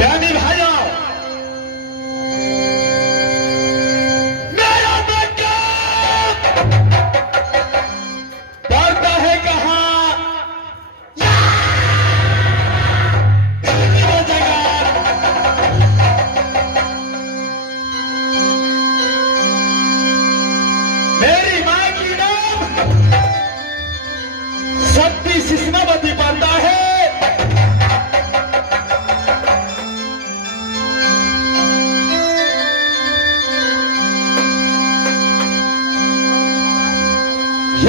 प्यारे भाइयों, मेरा बेटा पढ़ता है कहाँ? वो जगह मेरी माँ की नाम सती शिष्मावती पढ़ता है।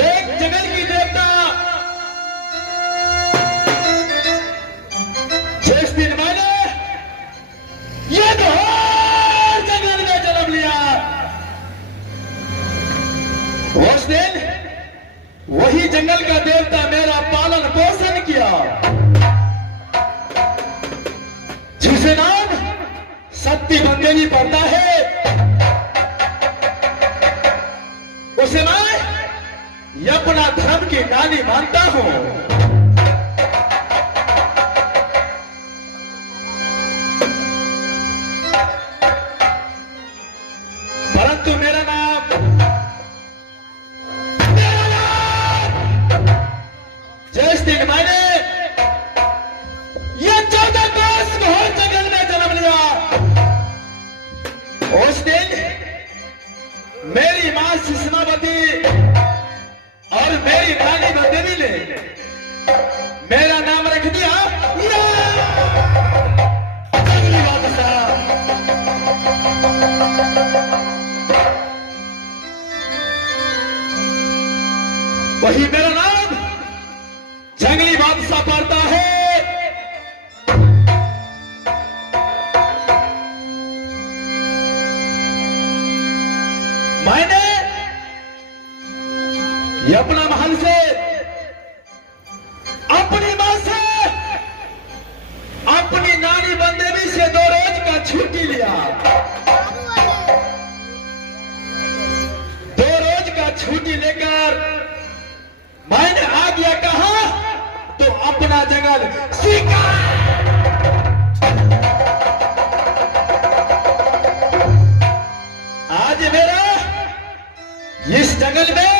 एक जंगल की देवता जिस दिन मैंने ये घोर जंगल में जन्म लिया, उस दिन वही जंगल का देवता मेरा पालन पोषण किया, जिसे नाम सती बंदेली पड़ता है। उसे मैं ये अपना धर्म की नानी मानता हूं। परंतु मेरा नाम जिस दिन मैंने ये 14 कोस घोर जंगल में जन्म लिया, उस दिन मेरी मां शिष्मावती और मेरी नानी बंदेवी ने मेरा नाम रख दिया जंगली बादशाह। वही मेरा नाम जंगली बादशाह पड़ता है। मैंने ये अपना महल से अपनी मां से अपनी नानी बंदेवी से 2 रोज का छुट्टी लिया। 2 रोज का छुट्टी लेकर मैंने आ गया कहा तो अपना जंगल शिकार। आज मेरा इस जंगल में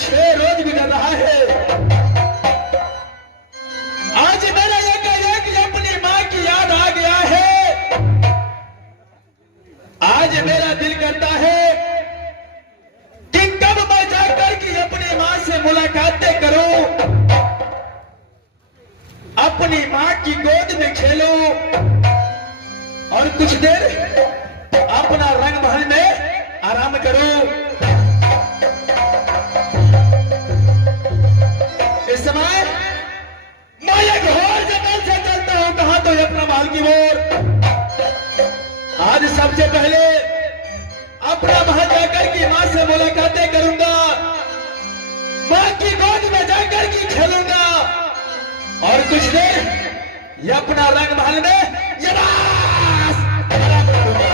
6 रोज गुजर रहा है। आज मेरा एक अपनी मां की याद आ गया है। आज मेरा दिल करता है कि कब मैं जाकर के अपनी मां से मुलाकातें करूं, अपनी मां की गोद में खेलूं और कुछ देर अपना रंग महल में आराम करूं। इस समय मैं एक घोर जंगल से चलता हूं, कहां तो अपना महल की ओर। आज सबसे पहले अपना महल जाकर की मां से मुलाकातें करूंगा, मां की गोद में जाकर के खेलूंगा और कुछ देर ये अपना रंग महल में आराम करूंगा।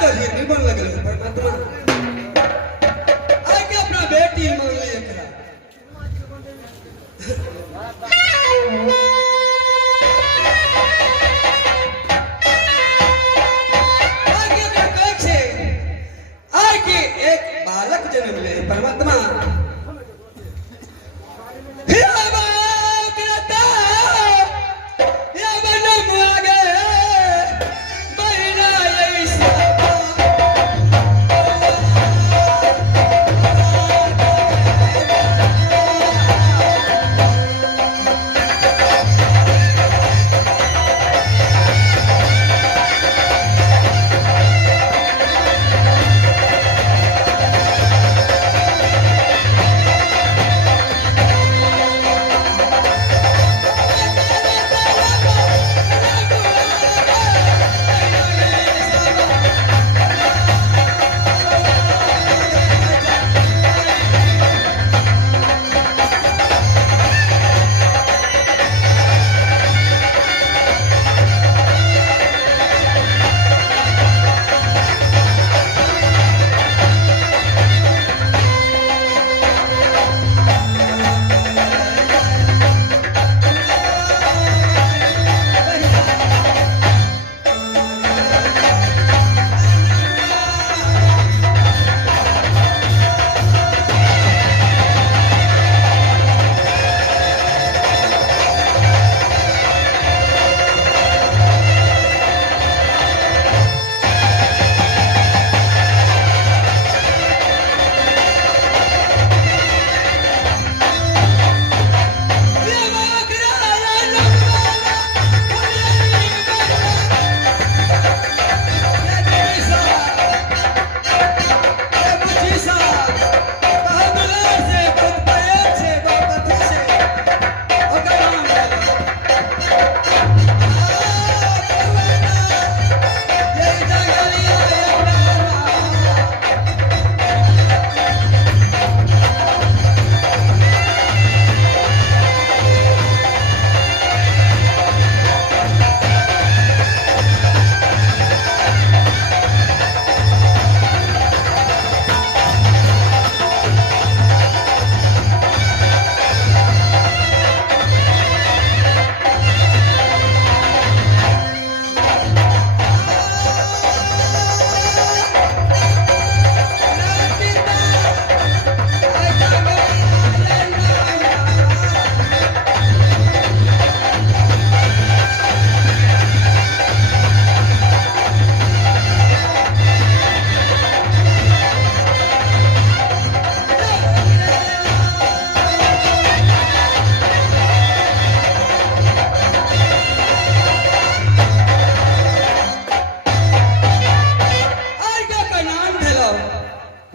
तो हिरनी बन लगल परमात्मा आके अपना बेटी मांग ले एकरा आगे का कह छे आके एक बालक जन्म ले परमात्मा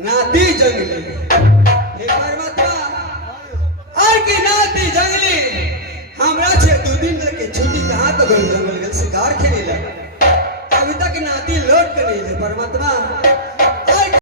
नाती जंगली हे परमात्मा आर की नाती जंगली हमरा छे 2 दिन के छुट्टी कहां तो जंगल शिकार खेले अभी तक नाती लौट के नहीं ले परमात्मा